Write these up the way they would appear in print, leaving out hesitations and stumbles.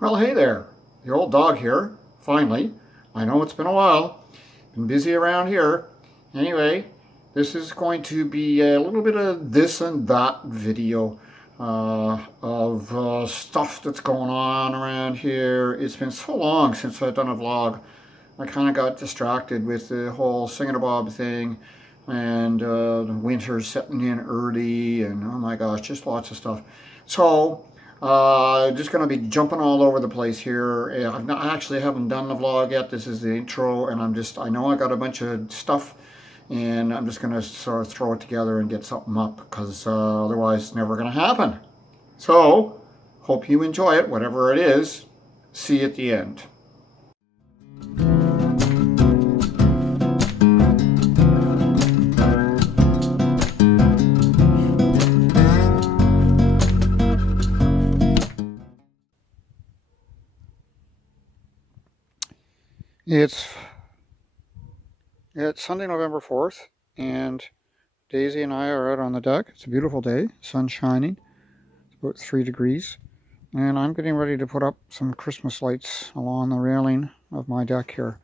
Well, hey there, the old dog here, finally. I know it's been a while, been busy around here. Anyway, this is going to be a little bit of this and that video of stuff that's going on around here. It's been so long since I've done a vlog. I kind of got distracted with the whole Singinabob thing and the winter's setting in early and oh my gosh, just lots of stuff. So just going to be jumping all over the place here. I actually haven't done the vlog yet. This is the intro, and I know I got a bunch of stuff, and I'm just going to sort of throw it together and get something up, because otherwise it's never going to happen. So, hope you enjoy it, whatever it is. See you at the end. It's Sunday, November 4th, and Daisy and I are out on the deck. It's a beautiful day, sun shining. It's about 3 degrees, and I'm getting ready to put up some Christmas lights along the railing of my deck here.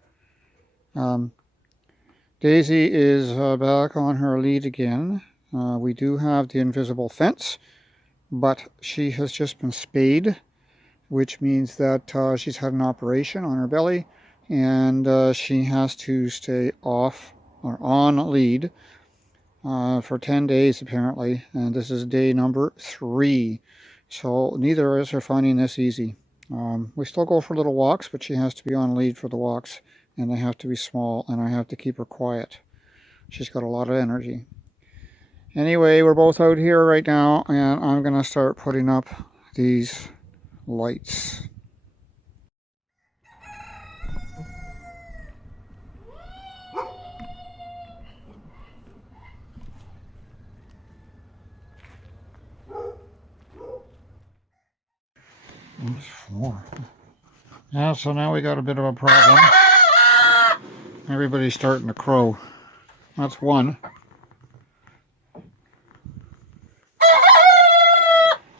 Daisy is back on her lead again. We do have the invisible fence, but she has just been spayed, which means that she's had an operation on her belly, and she has to stay off or on lead for 10 days apparently, and this is day number 3. So neither of us are finding this easy. We still go for little walks, but she has to be on lead for the walks, and they have to be small, and I have to keep her quiet. She's got a lot of energy. Anyway, we're both out here right now, and I'm going to start putting up these lights. That's 4. Yeah, so now we got a bit of a problem. Everybody's starting to crow. That's 1.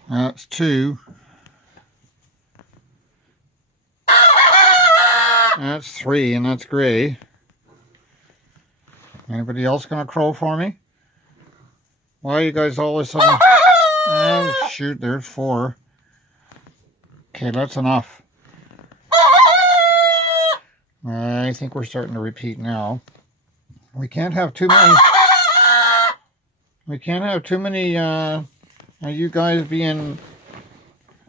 That's 2. That's 3, and that's gray. Anybody else gonna crow for me? Why are you guys all of a sudden... Oh, shoot, there's 4. Okay, that's enough. I think we're starting to repeat now. We can't have too many... you guys being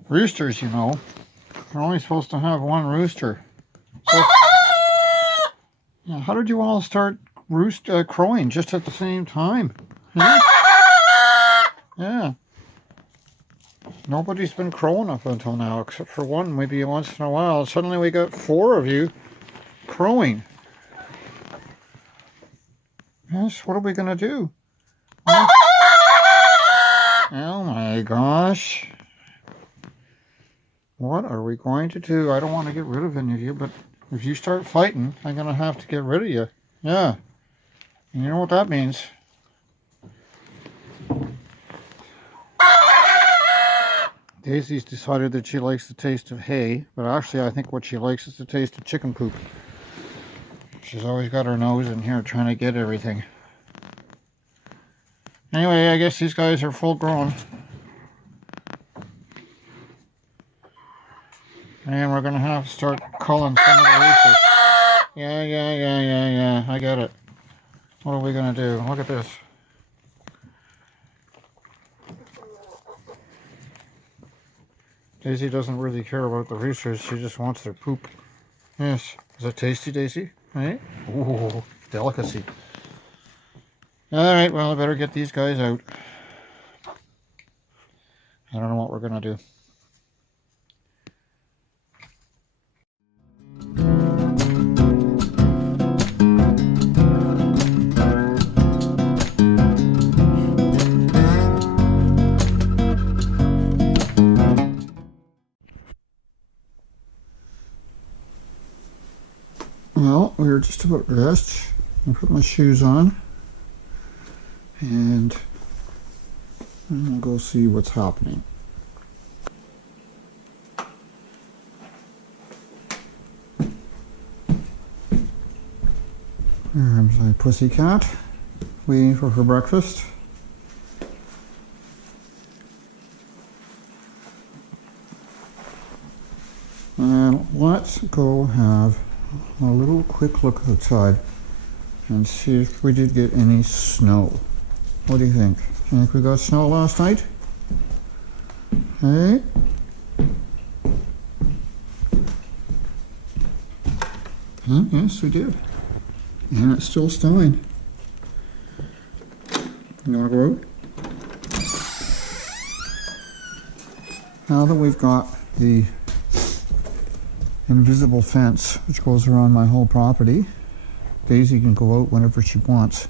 roosters, you know. We're only supposed to have 1 rooster. So, yeah, how did you all start crowing just at the same time? Huh? Yeah. Nobody's been crowing up until now, except for 1, maybe once in a while. Suddenly we got 4 of you crowing. Yes, what are we going to do? Huh? Oh my gosh. What are we going to do? I don't want to get rid of any of you, but if you start fighting, I'm going to have to get rid of you. Yeah. And you know what that means. Daisy's decided that she likes the taste of hay, but actually I think what she likes is the taste of chicken poop. She's always got her nose in here trying to get everything. Anyway, I guess these guys are full grown. And we're going to have to start culling some of the roosters. Yeah, I get it. What are we going to do? Look at this. Daisy doesn't really care about the roosters, she just wants their poop. Yes. Is it tasty, Daisy? Right? Ooh, delicacy. Alright, well, I better get these guys out. I don't know what we're going to do. Well, we were just about dressed. I put my shoes on, and I'm gonna go see what's happening. There's my pussycat waiting for her breakfast. And let's go have a little quick look outside and see if we did get any snow. What do you think? Think we got snow last night? Hey? Huh? Yes, we did. And it's still snowing. You want to go out? Now that we've got the invisible fence which goes around my whole property, Daisy can go out whenever she wants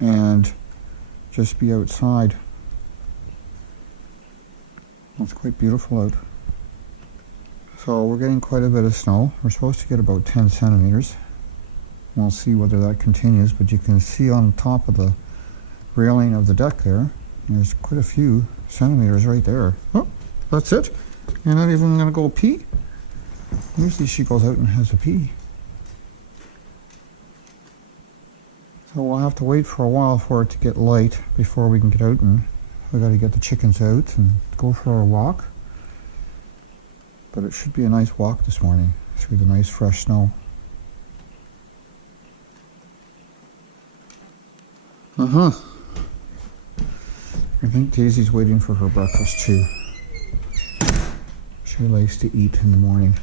and just be outside. It's quite beautiful out. So we're getting quite a bit of snow. We're supposed to get about 10 centimeters. We'll see whether that continues, but you can see on top of the railing of the deck there's quite a few centimeters right there. Oh, that's it? You're not even going to go pee? Usually she goes out and has a pee. So we'll have to wait for a while for it to get light before we can get out, and we got to get the chickens out and go for a walk. But it should be a nice walk this morning through the nice fresh snow. I think Daisy's waiting for her breakfast too. She likes to eat in the morning.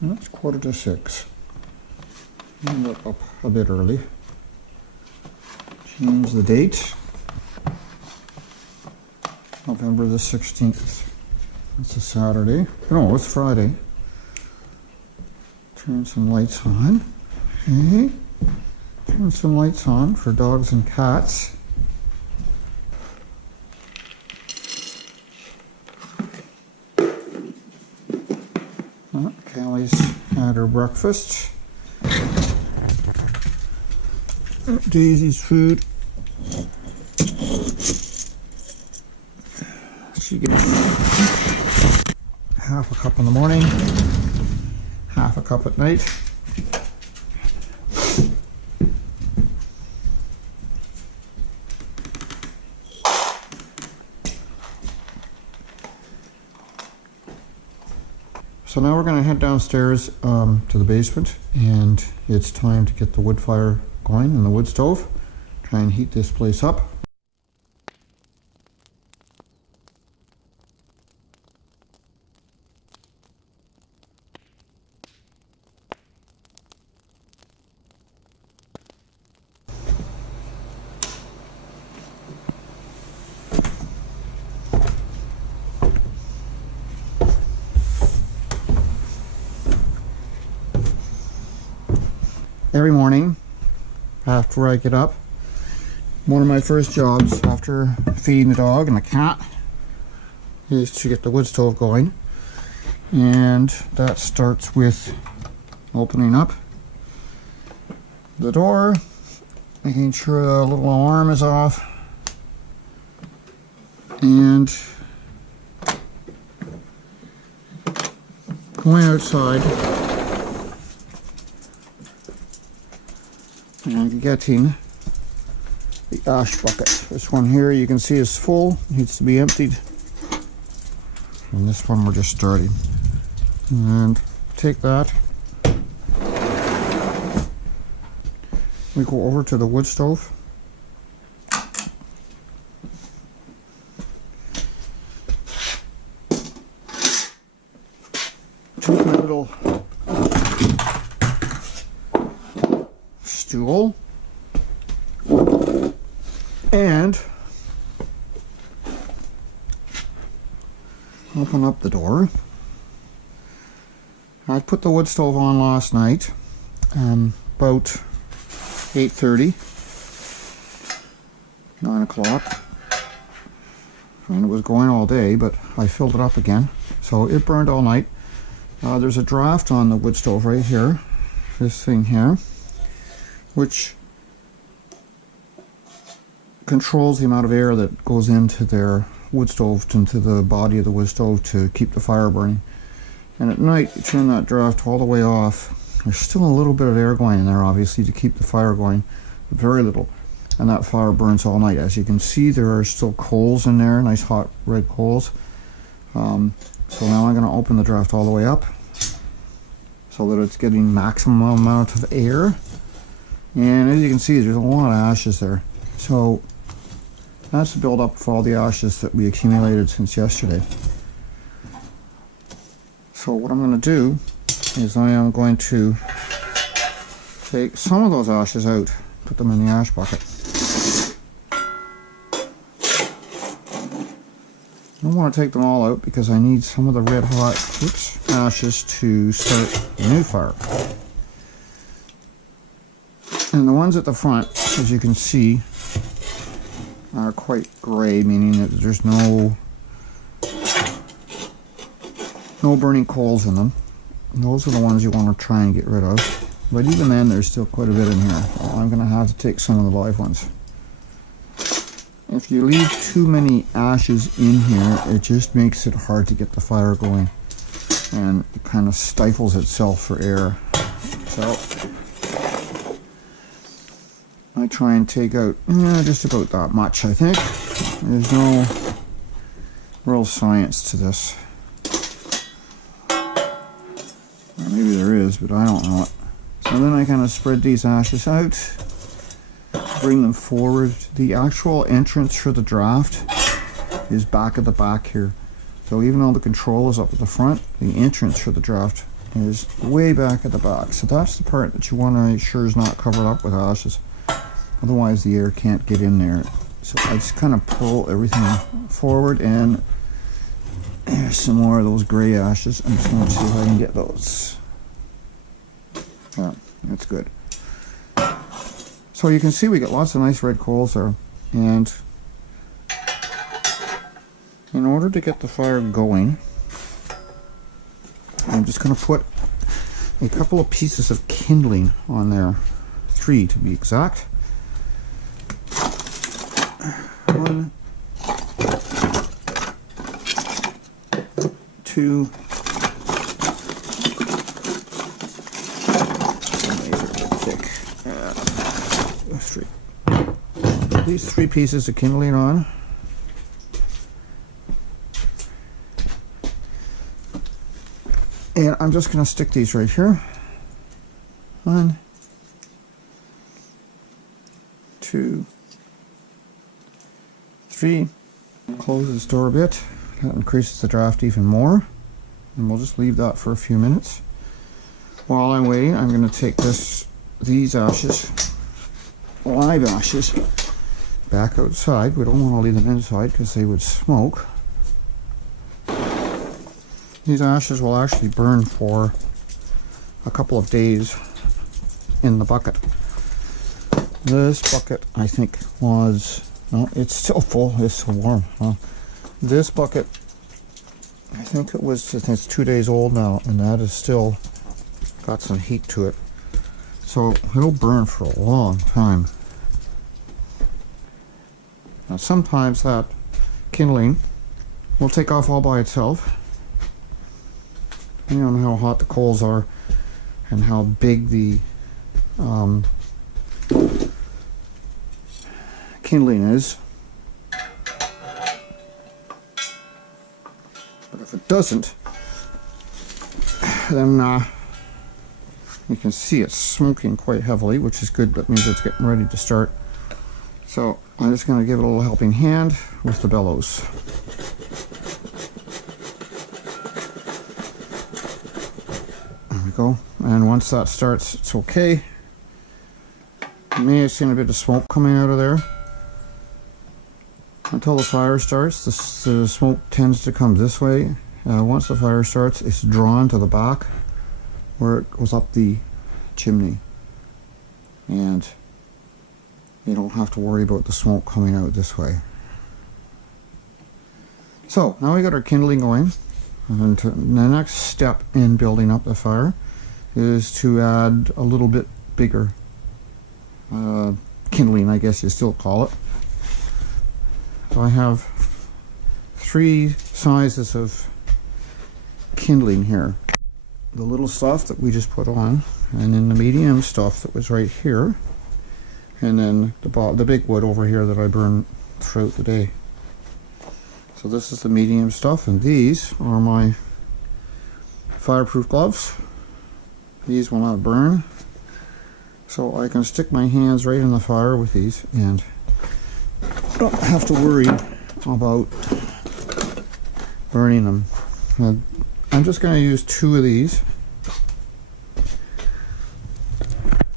Well, it's 5:45. And we're up a bit early. Change the date. November the 16th. It's a Saturday. No, it's Friday. Turn some lights on. Okay. Turn some lights on for dogs and cats. Callie's had her breakfast. Daisy's food. She gets half a cup in the morning, half a cup at night. So now we're going to head downstairs to the basement, and it's time to get the wood fire going in the wood stove. Try and heat this place up. Every morning after I get up, one of my first jobs after feeding the dog and the cat is to get the wood stove going, and that starts with opening up the door, making sure the little alarm is off, and going outside and getting the ash bucket. This one here you can see is full, needs to be emptied, and this one we're just starting. And take that, we go over to the wood stove. Take my little stool and open up the door. I put the wood stove on last night about 8:30, 9 o'clock, and it was going all day, but I filled it up again, so it burned all night. There's a draft on the wood stove right here, this thing here, which controls the amount of air that goes into their wood stove, into the body of the wood stove, to keep the fire burning. And at night you turn that draft all the way off, There's still a little bit of air going in there, obviously, to keep the fire going, but very little. And that fire burns all night. As you can see, there are still coals in there, nice hot red coals. So now I'm going to open the draft all the way up so that it's getting maximum amount of air. And as you can see, there's a lot of ashes there. So that's the buildup of all the ashes that we accumulated since yesterday. So what I'm going to do is I am going to take some of those ashes out, put them in the ash bucket. I don't want to take them all out because I need some of the red hot ashes to start the new fire. And the ones at the front, as you can see, are quite gray, meaning that there's no burning coals in them. And those are the ones you want to try and get rid of. But even then, there's still quite a bit in here. So I'm going to have to take some of the live ones. If you leave too many ashes in here, it just makes it hard to get the fire going, and it kind of stifles itself for air. So I try and take out just about that much, I think. There's no real science to this. Or maybe there is, but I don't know it. So then I kind of spread these ashes out, bring them forward. The actual entrance for the draft is back at the back here. So even though the control is up at the front, the entrance for the draft is way back at the back. So that's the part that you want to make sure is not covered up with ashes. Otherwise the air can't get in there. So I just kind of pull everything forward, and there's some more of those gray ashes. I'm just going to see if I can get those. Yeah, that's good. So you can see we got lots of nice red coals there, and in order to get the fire going, I'm just going to put a couple of pieces of kindling on there, 3 to be exact. 1, 2, these 3 pieces of kindling on. And I'm just going to stick these right here. 1, 2, 3. Close this door a bit. That increases the draft even more. And we'll just leave that for a few minutes. While I'm waiting, I'm going to take these ashes, live ashes, back outside. We don't want to leave them inside because they would smoke. These ashes will actually burn for a couple of days in the bucket. This bucket, I think, was, no, it's still full, it's so warm. This bucket, I think it's 2 days old now, and that is still got some heat to it. So it'll burn for a long time. Now sometimes that kindling will take off all by itself, depending on how hot the coals are and how big the kindling is. But if it doesn't, then you can see it's smoking quite heavily, which is good. That means it's getting ready to start. So I'm just going to give it a little helping hand with the bellows. There we go. And once that starts, it's okay. You may have seen a bit of smoke coming out of there. Until the fire starts, the smoke tends to come this way. Once the fire starts, it's drawn to the back where it goes up the chimney. And you don't have to worry about the smoke coming out this way. So now we got our kindling going, and the next step in building up the fire is to add a little bit bigger kindling, I guess you still call it. So I have 3 sizes of kindling here. The little stuff that we just put on and then the medium stuff that was right here, and then the big wood over here that I burn throughout the day. So this is the medium stuff, and these are my fireproof gloves. These will not burn, so I can stick my hands right in the fire with these and don't have to worry about burning them. Now, I'm just going to use 2 of these.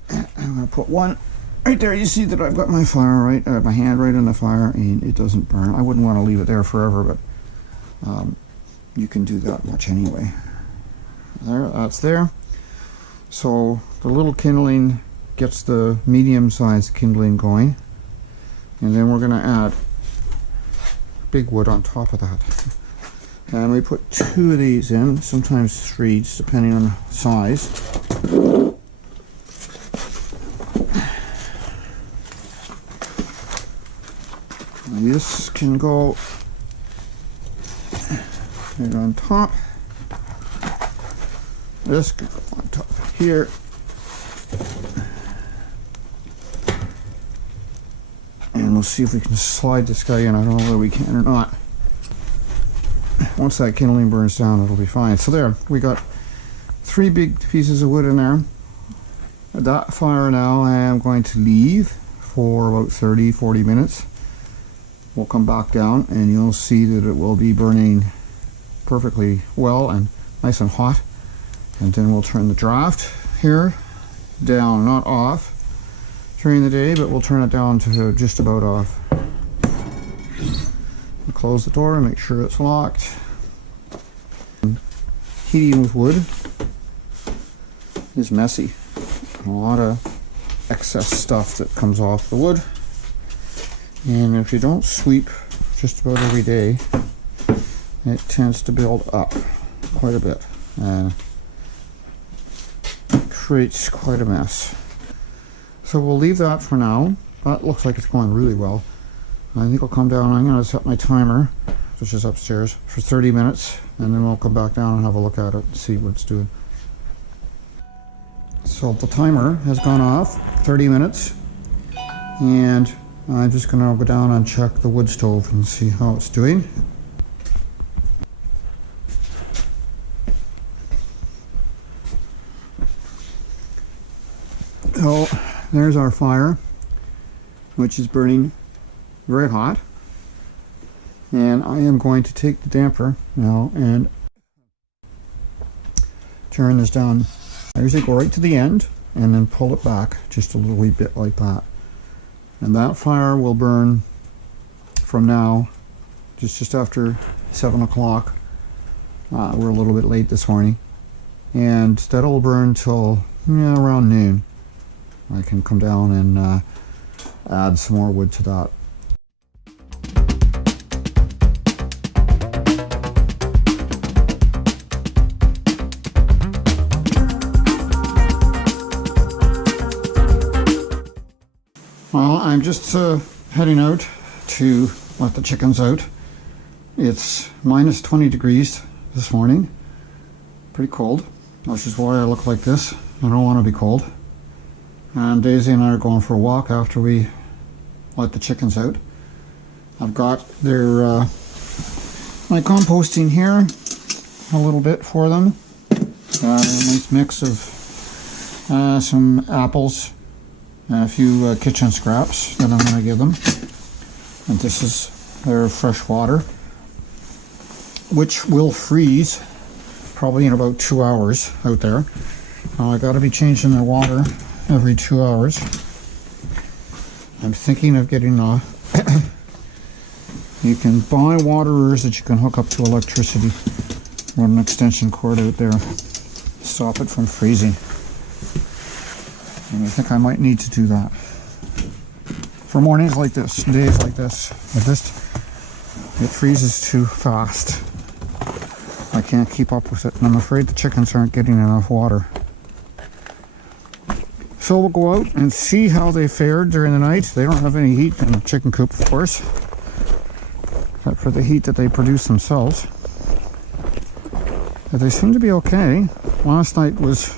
I'm going to put one right there. You see that I've got my fire right, my hand right in the fire, and it doesn't burn. I wouldn't want to leave it there forever, but you can do that much anyway. There, that's there. So the little kindling gets the medium-sized kindling going, and then we're going to add big wood on top of that. And we put 2 of these in, sometimes 3, just depending on the size. And this can go right on top. This can go on top here. And we'll see if we can slide this guy in. I don't know whether we can or not. Once that kindling burns down, it'll be fine. So there, we got 3 big pieces of wood in there. That fire now I am going to leave for about 30-40 minutes. We'll come back down and you'll see that it will be burning perfectly well and nice and hot. And then we'll turn the draft here down, not off during the day, but we'll turn it down to just about off. We'll close the door and make sure it's locked. Heating with wood is messy. A lot of excess stuff that comes off the wood. And if you don't sweep just about every day, it tends to build up quite a bit and creates quite a mess. So we'll leave that for now. That looks like it's going really well. I think I'll come down. I'm going to set my timer, which is upstairs, for 30 minutes, and then we'll come back down and have a look at it and see what it's doing. So the timer has gone off 30 minutes, and I'm just going to go down and check the wood stove and see how it's doing. So there's our fire, which is burning very hot, and I am going to take the damper now and turn this down. I usually go right to the end and then pull it back just a little wee bit like that, and that fire will burn from now just after 7 o'clock. We're a little bit late this morning, and that'll burn till around noon. I can come down and add some more wood to that. Well, I'm just heading out to let the chickens out. It's minus 20 degrees this morning. Pretty cold, which is why I look like this. I don't want to be cold. And Daisy and I are going for a walk after we let the chickens out. I've got their my composting here, a little bit for them. A nice mix of some apples and a few kitchen scraps that I'm going to give them. And this is their fresh water, which will freeze probably in about 2 hours out there. Now I got to be changing their water every 2 hours. I'm thinking of getting you can buy waterers that you can hook up to electricity. Run an extension cord out there, stop it from freezing. And I think I might need to do that for mornings like this, days like this. It freezes too fast. I can't keep up with it, and I'm afraid the chickens aren't getting enough water. So we'll go out and see how they fared during the night. They don't have any heat in the chicken coop, of course, except for the heat that they produce themselves. But they seem to be okay. Last night was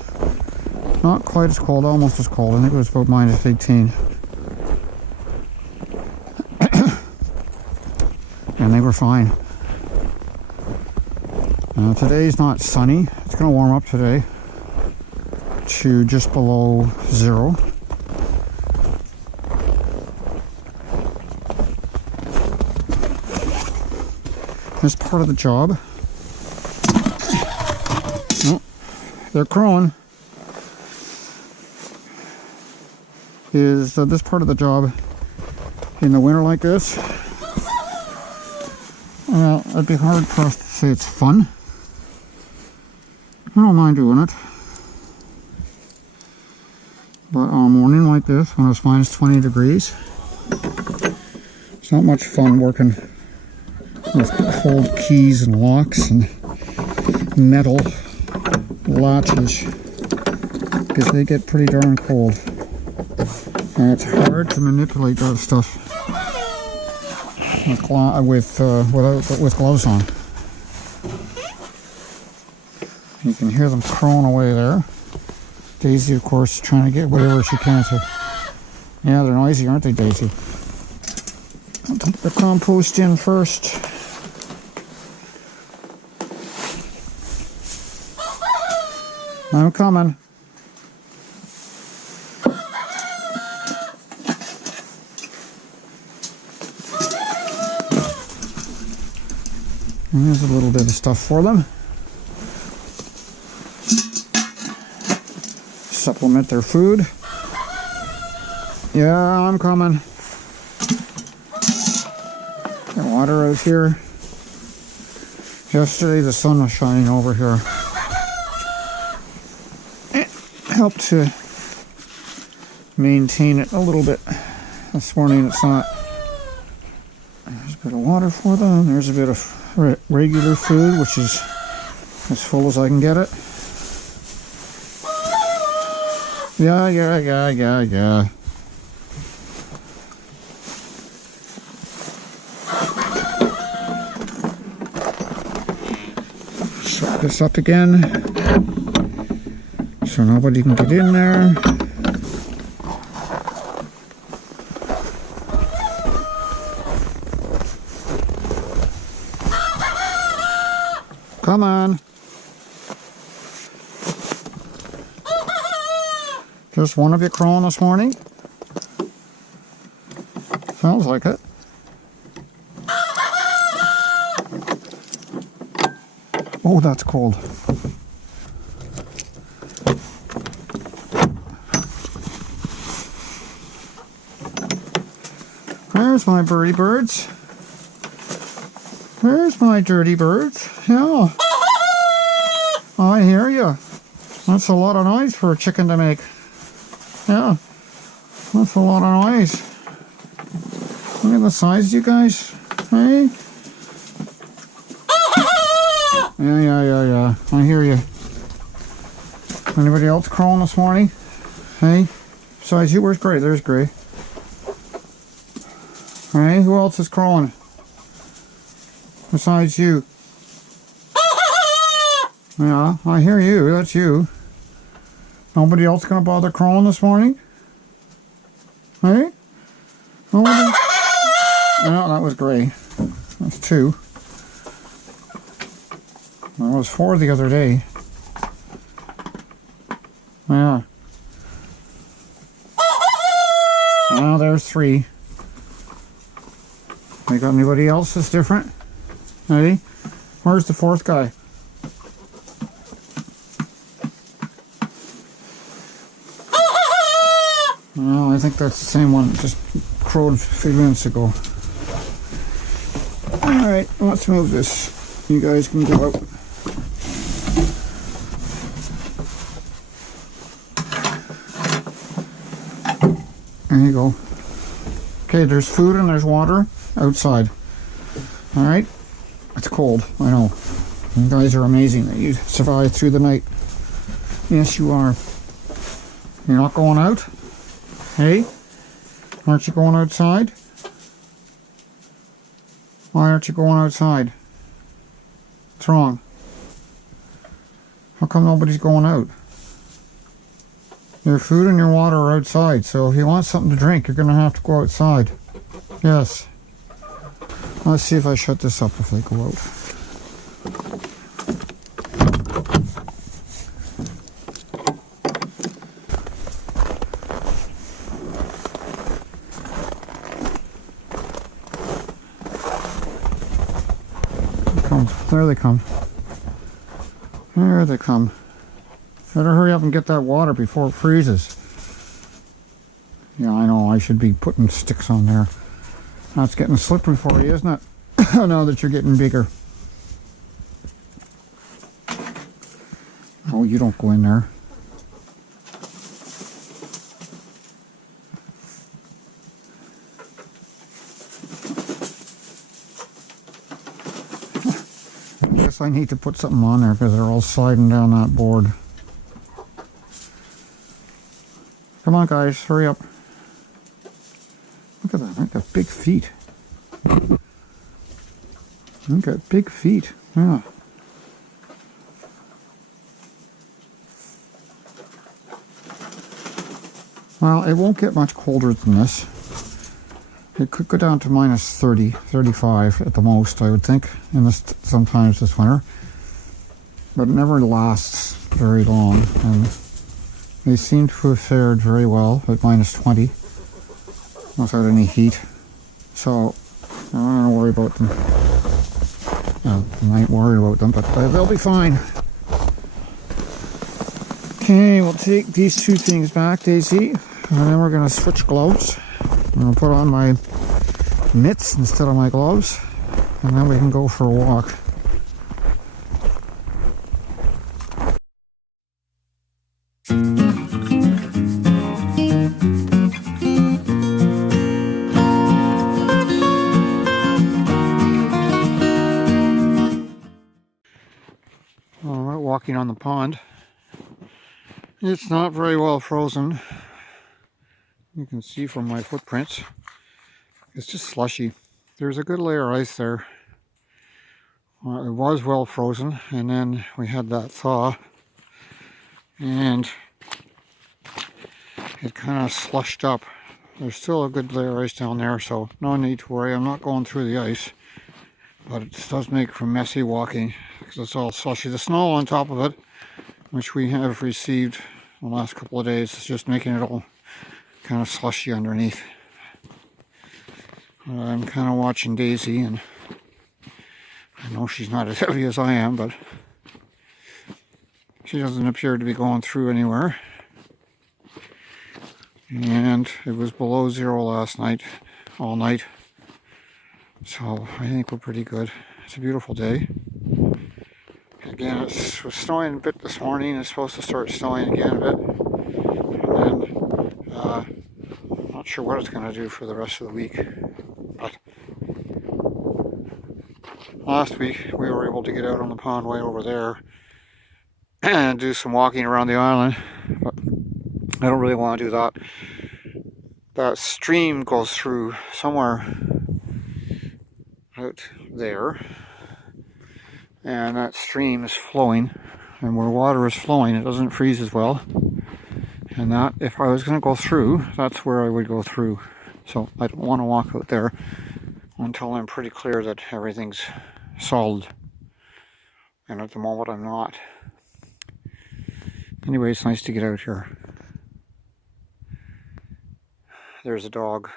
Not quite as cold, almost as cold. I think it was about minus 18. And they were fine. Today's not sunny. It's going to warm up today to just below 0. This part of the job, oh, they're crowing, is this part of the job in the winter like this. Well, it'd be hard for us to say it's fun. I don't mind doing it. But on a morning like this, when it's minus 20 degrees, it's not much fun working with cold keys and locks and metal latches, because they get pretty darn cold. And it's hard to manipulate that stuff with gloves on. You can hear them crowing away there. Daisy, of course, trying to get whatever she can to. Yeah, they're noisy, aren't they, Daisy? I'll dump the compost in first. I'm coming. And there's a little bit of stuff for them. Supplement their food. Yeah, I'm coming. Got water out here. Yesterday the sun was shining over here. It helped to maintain it a little bit. This morning it's not. There's a bit of water for them. There's a bit of regular food, which is as full as I can get it. Yeah. Set this up again so nobody can get in there. Come on. Just one of you crowing this morning? Sounds like it. Oh, that's cold. There's my birdie birds. There's my dirty birds. Yeah. I hear you. That's a lot of noise for a chicken to make. Yeah, that's a lot of noise. Look at the size, you guys. Hey? Yeah. I hear you. Anybody else crawling this morning? Hey? Besides you, where's Gray? There's Gray. Hey, who else is crawling? Besides you. Yeah, I hear you. That's you. Nobody else gonna bother crawling this morning? Hey? Nobody? No, that was Gray. That's 2. That was 4 the other day. Yeah. Now there's 3. We got anybody else that's different? Ready? Where's the 4th guy? Well, I think that's the same one that just crowed a few minutes ago. Alright, let's move this. You guys can go out. There you go. Okay, there's food and there's water outside. Alright? It's cold, I know. You guys are amazing that you survived through the night. Yes, you are. You're not going out? Hey? Aren't you going outside? Why aren't you going outside? What's wrong? How come nobody's going out? Your food and your water are outside, so if you want something to drink, you're going to have to go outside. Yes. Let's see if I shut this up if I go out. There they come. There they come. Better hurry up and get that water before it freezes. Yeah, I know, I should be putting sticks on there. That's getting slippery for you, isn't it? Now that you're getting bigger. Oh, you don't go in there. I guess I need to put something on there because they're all sliding down that board. Come on, guys, hurry up. Look at that, they've got big feet. They've got big feet, yeah. Well, it won't get much colder than this. It could go down to minus 30, 35 at the most, I would think, in this sometimes this winter. But it never lasts very long, and they seem to have fared very well at minus 20 without any heat. So I don't want to worry about them. I might worry about them, but they'll be fine. Okay, we'll take these two things back, Daisy, and then we're going to switch gloves. I'm going to put on my mitts instead of my gloves, and then we can go for a walk. Well, we're walking on the pond. It's not very well frozen. You can see from my footprints. It's just slushy. There's a good layer of ice there. It was well frozen, and then we had that thaw, and it kind of slushed up. There's still a good layer of ice down there, so no need to worry. I'm not going through the ice, but it does make for messy walking because it's all slushy. The snow on top of it, which we have received the last couple of days, is just making it all kind of slushy underneath. I'm kind of watching Daisy, and I know she's not as heavy as I am, but she doesn't appear to be going through anywhere. And it was below zero last night, all night. So I think we're pretty good. It's a beautiful day. Again, it was snowing a bit this morning. It's supposed to start snowing again a bit. And then, I'm not sure what it's going to do for the rest of the week. But last week we were able to get out on the pond way over there and do some walking around the island. But I don't really want to do that. That stream goes through somewhere out there. And that stream is flowing, and where water is flowing, it doesn't freeze as well. And that, if I was going to go through, that's where I would go through. So I don't want to walk out there until I'm pretty clear that everything's solid. And at the moment, I'm not. Anyway, it's nice to get out here. There's a dog.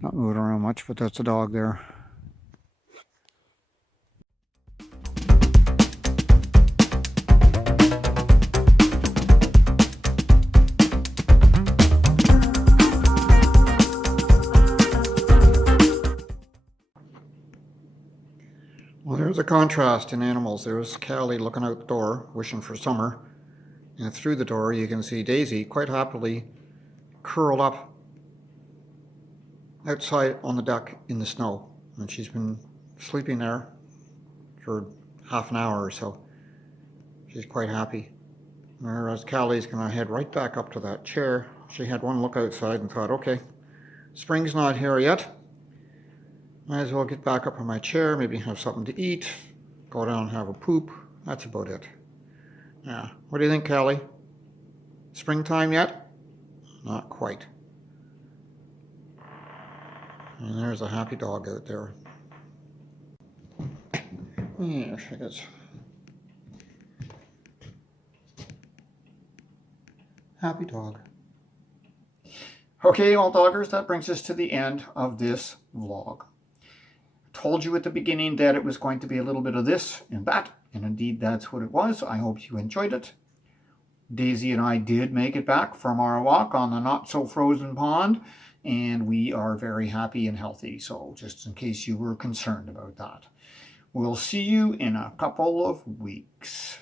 Not moving around much, but that's a dog there. Well, there's a contrast in animals. There's Callie looking out the door, wishing for summer. And through the door, you can see Daisy quite happily curled up outside on the deck in the snow. And she's been sleeping there for half an hour or so. She's quite happy. Whereas Callie's going to head right back up to that chair. She had one look outside and thought, okay, spring's not here yet. Might as well get back up on my chair, maybe have something to eat, go down and have a poop. That's about it. Yeah. What do you think, Callie? Springtime yet? Not quite. And there's a happy dog out there. There she is. Happy dog. Okay, all doggers, that brings us to the end of this vlog. I told you at the beginning that it was going to be a little bit of this and that, and indeed that's what it was. I hope you enjoyed it. Daisy and I did make it back from our walk on the not-so-frozen pond, and we are very happy and healthy, so just in case you were concerned about that. We'll see you in a couple of weeks.